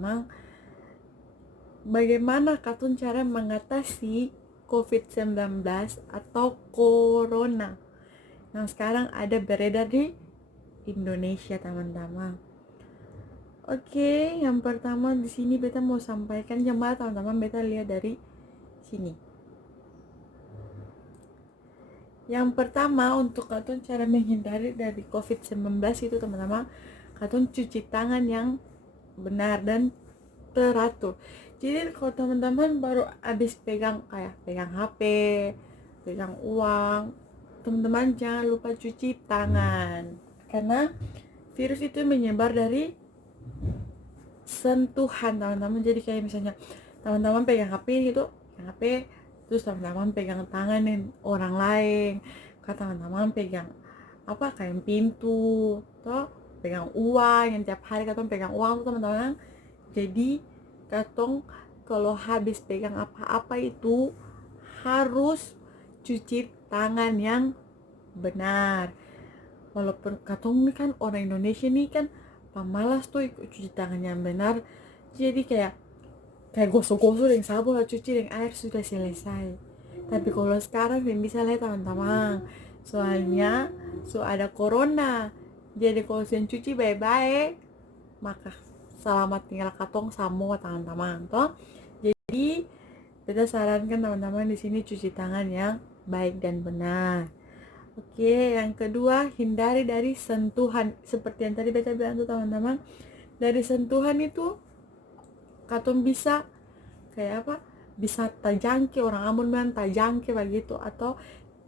teman-teman, bagaimana katun cara mengatasi COVID-19 atau Corona yang sekarang ada beredar di Indonesia, teman-teman. Oke, yang pertama di sini beta mau sampaikan coba teman-teman, beta lihat dari sini. Yang pertama, untuk katun cara menghindari dari COVID-19 itu teman-teman, katun cuci tangan yang benar dan teratur. Jadi kalau teman-teman baru habis pegang HP, pegang uang, teman-teman jangan lupa cuci tangan, karena virus itu menyebar dari sentuhan, teman-teman. Jadi kayak misalnya teman-teman pegang HP gitu, pegang HP, terus teman-teman pegang tanganin orang lain, kan teman-teman pegang kayak pintu, toh pegang uang yang tiap hari katong pegang uang tuh teman-teman. Jadi katong kalau habis pegang apa-apa itu harus cuci tangan yang benar. Walaupun katong ini kan orang Indonesia nih kan pemalas tuh ikut cuci tangan yang benar. Jadi kayak gosok-gosok dengan sabun atau cuci dengan air sudah selesai. Tapi kalau sekarang yang bisa lihat teman-teman, soalnya ada corona. Jadi kalau sen cuci baik-baik, maka selamat tinggal katong semua teman-teman toh. Jadi kita sarankan teman-teman di sini cuci tangan yang baik dan benar. Oke, yang kedua, hindari dari sentuhan. Seperti yang tadi beta bilang tuh teman-teman, dari sentuhan itu katong bisa kayak bisa terjangkit, orang Ambon bilang terjangkit begitu, atau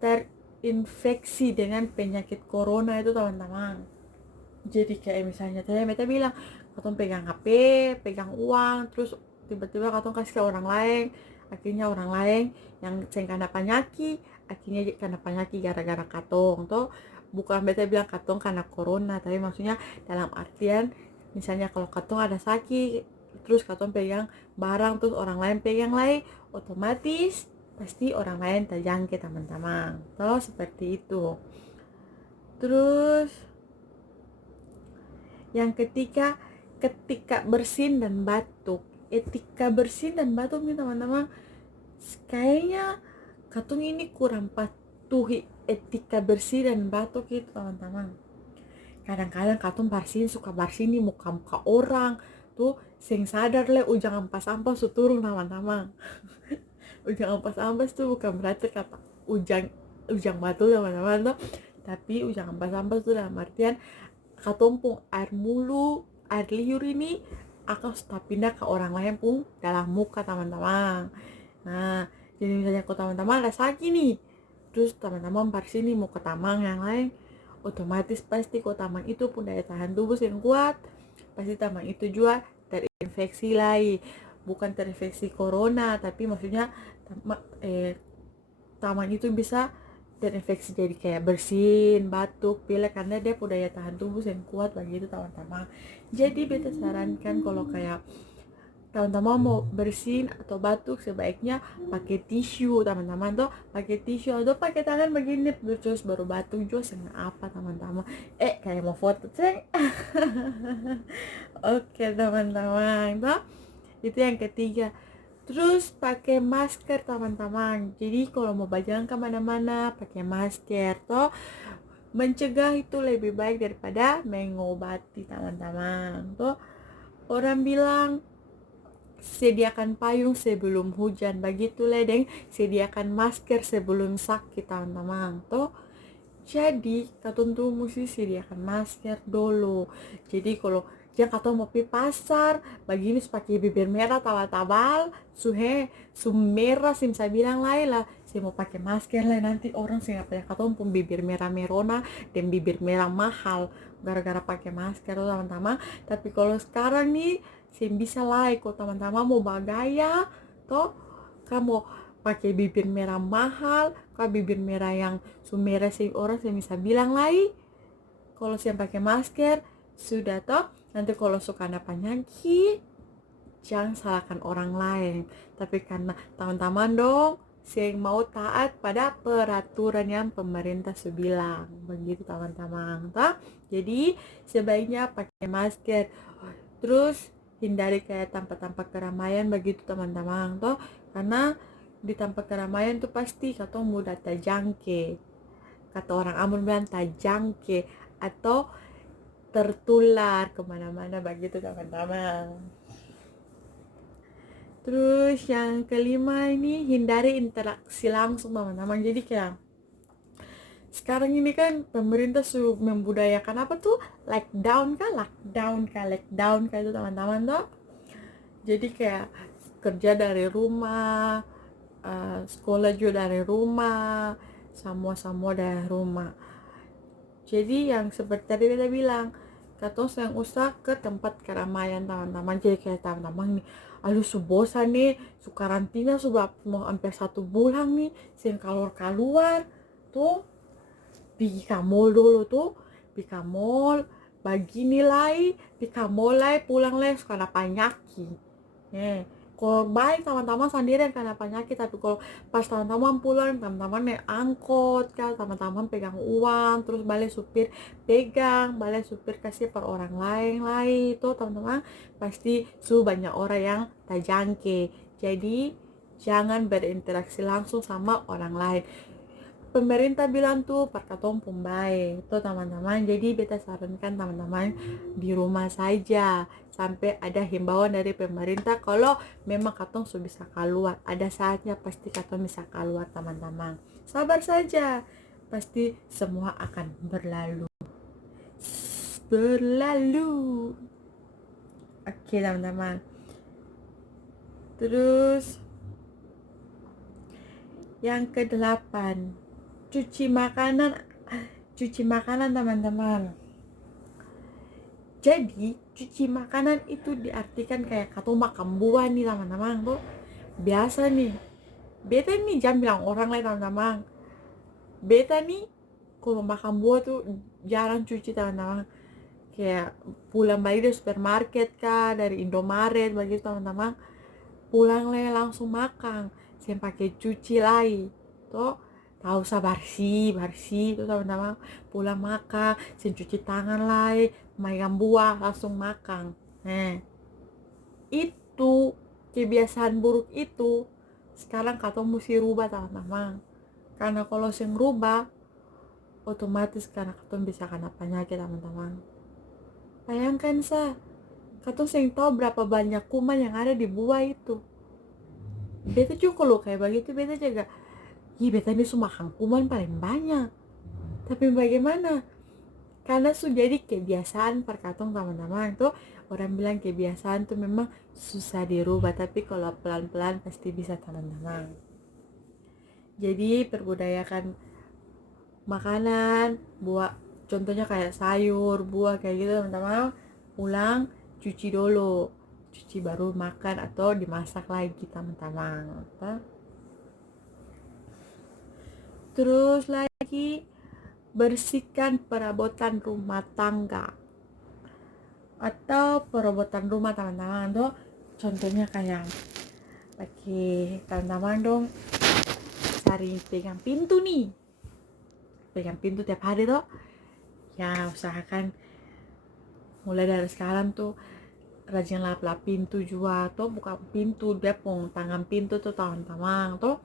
terinfeksi dengan penyakit corona itu teman-teman. Jadi kayak misalnya tadi beta bilang, katong pegang HP, pegang uang, terus tiba-tiba katong kasih ke orang lain, akhirnya orang lain yang kena penyakit, akhirnya kena penyakit gara-gara katong tuh. Bukan beta bilang katong karena corona, tapi maksudnya dalam artian misalnya kalau katong ada sakit, terus katong pegang barang, terus orang lain pegang lain, otomatis pasti orang lain terjangkit teman-teman. Tuh seperti itu. Terus yang ketiga, ketika bersin dan batuk. Etika bersin dan batuk nih teman-teman, kayaknya katong ini kurang patuhi etika bersih dan batuk itu teman-teman. Kadang-kadang katong bersin suka bersin di muka-muka orang tuh, sing sadar le ujang ampas-ampas tuh turun teman-teman. Ujang ampas-ampas tuh bukan berarti kata ujang batu teman-teman tuh, tapi ujang ampas-ampas tuh dalam artian katumpung air mulu, air liur ini akan stop pindah ke orang lain pun dalam muka teman-teman. Nah, jadi misalnya kalau teman-teman ada sakit nih, terus teman-teman bersini mau ke taman yang lain, otomatis pasti kok taman itu pun daya tahan tubuh yang kuat, pasti taman itu juga terinfeksi lagi. Bukan terinfeksi corona, tapi maksudnya taman itu bisa terinfeksi jadi kayak bersin, batuk, pilek, karena dia punya daya tahan tubuh yang kuat begitu teman-teman. Jadi beta sarankan kalau kayak teman-teman mau bersin atau batuk, sebaiknya pakai tisu teman-teman tuh, pakai tisu atau pakai tangan begini terus baru batuk juga senang apa teman-teman. Kayak mau foto ceng. Oke teman-teman tuh, itu yang ketiga. Terus pakai masker teman-teman. Jadi kalau mau berjalan kemana-mana pakai masker toh, mencegah itu lebih baik daripada mengobati teman-teman toh. Orang bilang sediakan payung sebelum hujan, begitu ledeng sediakan masker sebelum sakit teman-teman toh. Jadi katun tuh mesti sediakan masker dulu. Jadi kalau jangan katun mau pergi pasar begini pakai bibir merah tabal-tabal, merah sim saya bilang lain lah, saya mau pakai masker lah, nanti orang sih ngapain katun pun bibir merah merona dan bibir merah mahal gara-gara pakai masker loh teman-teman. Tapi kalau sekarang nih saya bisa lah kalau teman-teman mau bagaya toh, kamu pakai bibir merah mahal, kalau bibir merah yang sumera sih orang saya bisa bilang lagi, kalau saya pakai masker sudah toh. Nanti kalau suka ada penyakit, jangan salahkan orang lain, tapi karena teman-teman dong saya mau taat pada peraturan yang pemerintah sudah bilang begitu teman-teman toh. Jadi sebaiknya pakai masker. Terus hindari kayak tempat-tempat keramaian begitu teman-teman toh, karena di tempat keramaian tuh pasti katong mudah terjangkit, kata orang Ambon bilang terjangkit atau tertular kemana-mana begitu teman-teman. Terus yang kelima ini hindari interaksi langsung teman-teman. Jadi kayak sekarang ini kan pemerintah sudah membudayakan apa tuh, lockdown kah itu teman-teman tuh. Jadi kayak kerja dari rumah, sekolah juga dari rumah, semua dari rumah. Jadi yang seperti tadi kita bilang, katong yang usah ke tempat keramaian teman-teman. Jadi kayak teman-teman nih, aduh su bosan nih, su karantina sudah mau hampir 1 bulan nih, sen keluar tuh, pergi ke mall dulu tuh, pergi ke mall, bagi nilai, pergi ke mall lagi, pulang lagi, karena penyakit. Kalau baik teman-teman sendiri yang kena penyakit, tapi kalau pas teman-teman pulang, teman-teman naik angkot kan, teman-teman pegang uang, terus balik supir pegang, balik supir kasih per orang lain itu teman-teman, pasti banyak orang yang terjangkit. Jadi jangan berinteraksi langsung sama orang lain. Pemerintah bilang tuh perkatong pumbai itu teman-teman, jadi beta sarankan teman-teman di rumah saja sampai ada himbauan dari pemerintah kalau memang katong sudah bisa keluar. Ada saatnya pasti katong bisa keluar teman-teman, sabar saja, pasti semua akan berlalu. Oke teman-teman, terus yang ke-8, cuci makanan teman-teman. Jadi cuci makanan itu diartikan kayak katong makan buah nih teman-teman tuh. Biasa nih, beta nih jangan bilang orang lain teman-teman, beta nih kalau makan buah tuh jarang cuci teman-teman. Kayak pulang balik dari supermarket kah, dari Indomaret begitu teman-teman, pulang lagi langsung makan, saya pakai cuci lagi tuh, tahu usah bersih itu teman-teman, pulang makan saya cuci tangan lagi, makan buah langsung makan. Itu kebiasaan buruk itu sekarang katong mesti rubah teman-teman, karena kalau sing rubah otomatis karena katong bisa kena penyakit teman-teman. Bayangkan katong sing tahu berapa banyak kuman yang ada di buah itu. Beta juga kalau kayak begitu beta jaga, beta ini makan kuman paling banyak. Tapi bagaimana? Karena sudah jadi kebiasaan perkatong teman-teman tuh. Orang bilang kebiasaan tuh memang susah dirubah, tapi kalau pelan-pelan pasti bisa teman-teman. Jadi perbudayakan makanan, buah, contohnya kayak sayur, buah kayak gitu teman-teman. Pulang cuci dulu, cuci baru makan atau dimasak lagi teman-teman. Terus lagi bersihkan perabotan rumah tangga atau perabotan rumah teman-teman tuh. Contohnya kayak pakai teman-teman dong, sering pegang pintu tiap hari tuh. Ya usahakan mulai dari sekarang tuh rajin lap-lap pintu juga tuh, buka pintu dia pun tangan pintu tuh teman-teman tuh,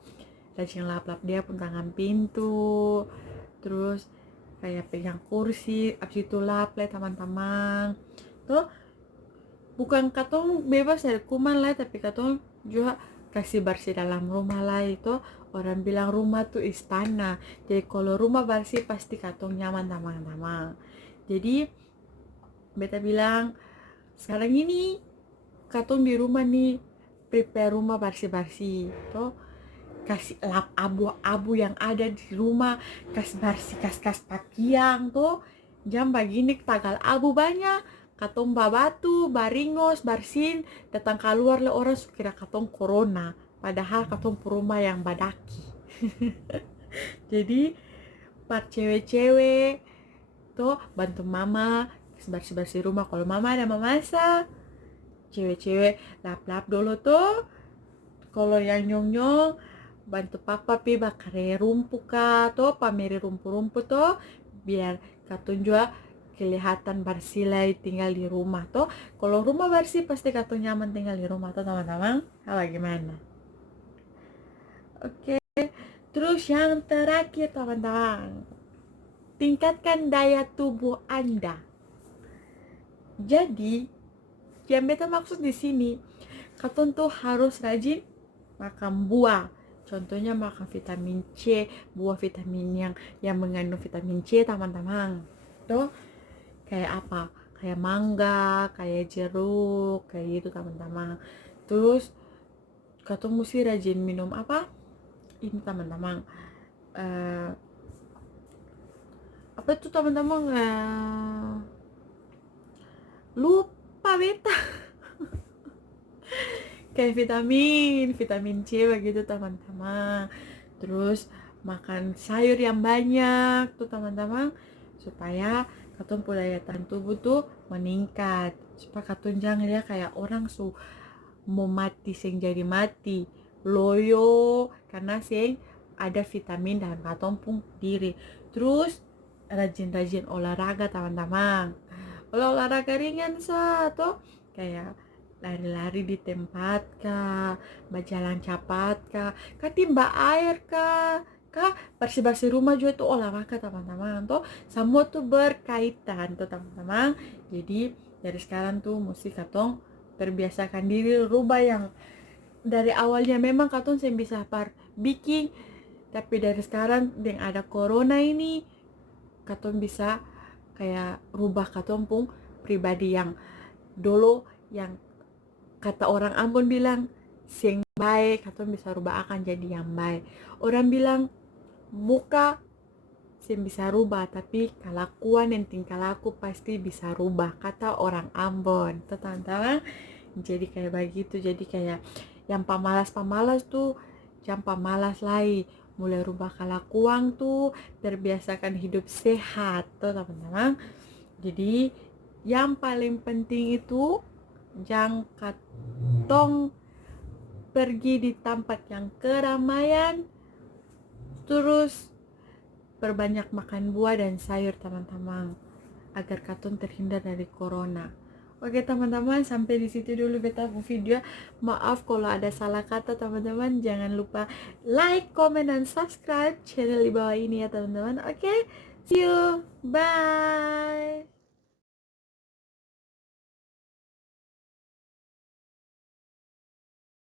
rajin lap-lap dia pun tangan pintu. Terus kayak pegang kursi, abis itu lap lah teman-teman tuh. Bukan katong bebas dari kuman lah, tapi katong juga kasih bersih dalam rumah lah. Itu orang bilang rumah tuh istana, jadi kalau rumah bersih pasti katong nyaman teman-teman. Jadi beta bilang sekarang ini katong di rumah nih prepare rumah bersih-bersih tuh, kasih lap abu-abu yang ada di rumah, kasih bersih kas-kas pakaian tuh. Jam begini tagal abu banyak, katong babatu baringos barsin, datang keluar le orang kira katong corona, padahal katong rumah yang badaki. Jadi part cewek-cewek tuh bantu mama bersih-bersih rumah. Kalau mama ada memasak, cewek-cewek lap-lap dulu tuh. Kalau yang nyong-nyong bantu papa pi bakare rumput kah tuh, pameri rumput-rumput tuh, biar katun juga kelihatan bersih lagi tinggal di rumah toh. Kalau rumah bersih pasti katong nyaman tinggal di rumah toh teman-teman. Apa gimana? Oke, terus yang terakhir teman-teman, tingkatkan daya tubuh Anda. Jadi, yang beta maksud di sini, katong tuh harus rajin makan buah. Contohnya makan vitamin C, buah vitamin yang mengandung vitamin C teman-teman. Tuh kayak apa? Kayak mangga, kayak jeruk, kayak gitu teman-teman. Terus katong mesti rajin minum apa? Ini teman-teman. Apa itu teman-teman? Lupa beta. Kayak vitamin C begitu teman-teman. Terus makan sayur yang banyak tuh teman-teman, supaya katong daya tahan tubuh tuh meningkat, supaya katong jangan lihat kayak orang mau mati sing jadi mati loyo karena sing ada vitamin dalam katong pun diri. Terus rajin-rajin olahraga teman-teman. Olahraga ringan tuh kayak lari-lari di tempat kah, berjalan cepat kah timba air kah, bersih-bersih rumah juga itu olahraga teman-teman. Tuh semua tuh berkaitan tuh teman-teman. Jadi dari sekarang tuh mesti katong terbiasakan diri rubah yang dari awalnya memang katong saya bisa bikin, tapi dari sekarang yang ada corona ini katong bisa kayak rubah katong pun pribadi yang dulu yang kata orang Ambon bilang sing baik, katong bisa rubah akan jadi yang baik. Orang bilang muka sing bisa rubah, tapi kelakuan dan tingkah laku pasti bisa rubah, kata orang Ambon tuh teman-teman. Jadi kayak begitu, jadi kayak yang pamalas tuh jangan pamalas lagi, mulai rubah kelakuan tuh, terbiasakan hidup sehat tuh teman-teman. Jadi yang paling penting itu jangan katong pergi di tempat yang keramaian, terus berbanyak makan buah dan sayur teman-teman, agar katong terhindar dari corona. Oke teman-teman, sampai di situ dulu beta video. Maaf kalau ada salah kata teman-teman. Jangan lupa like, comment, dan subscribe channel di bawah ini ya teman-teman. Oke, see you, bye.